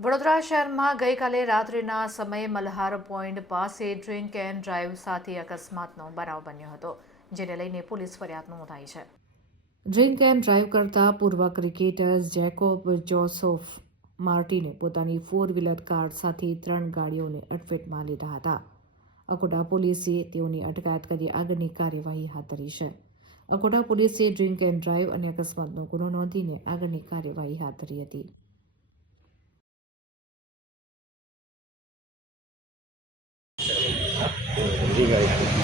વડોદરા શહેરમાં ગઈકાલે રાત્રિના સમયે મલ્હાર પોઈન્ટ પાસે ડ્રિંક એન્ડ ડ્રાઈવ સાથે અકસ્માતનો બનાવ બન્યો હતો, જેને લઈને પોલીસ ફરિયાદ નોંધાઈ છે. ડ્રિંક એન્ડ ડ્રાઈવ કરતા પૂર્વ ક્રિકેટર જેકોબ જોસેફ માર્ટિને પોતાની 4 વ્હીલર કાર સાથે 3 ગાડીઓને અડફેટમાં લીધા હતા. અકોટા પોલીસે તેઓની અટકાયત કરી આગળની કાર્યવાહી હાથ ધરી છે. અકોટા પોલીસે ડ્રિંક એન્ડ ડ્રાઈવ અને અકસ્માતનો ગુનો નોંધીને આગળની કાર્યવાહી હાથ ધરી હતી. जी गाइस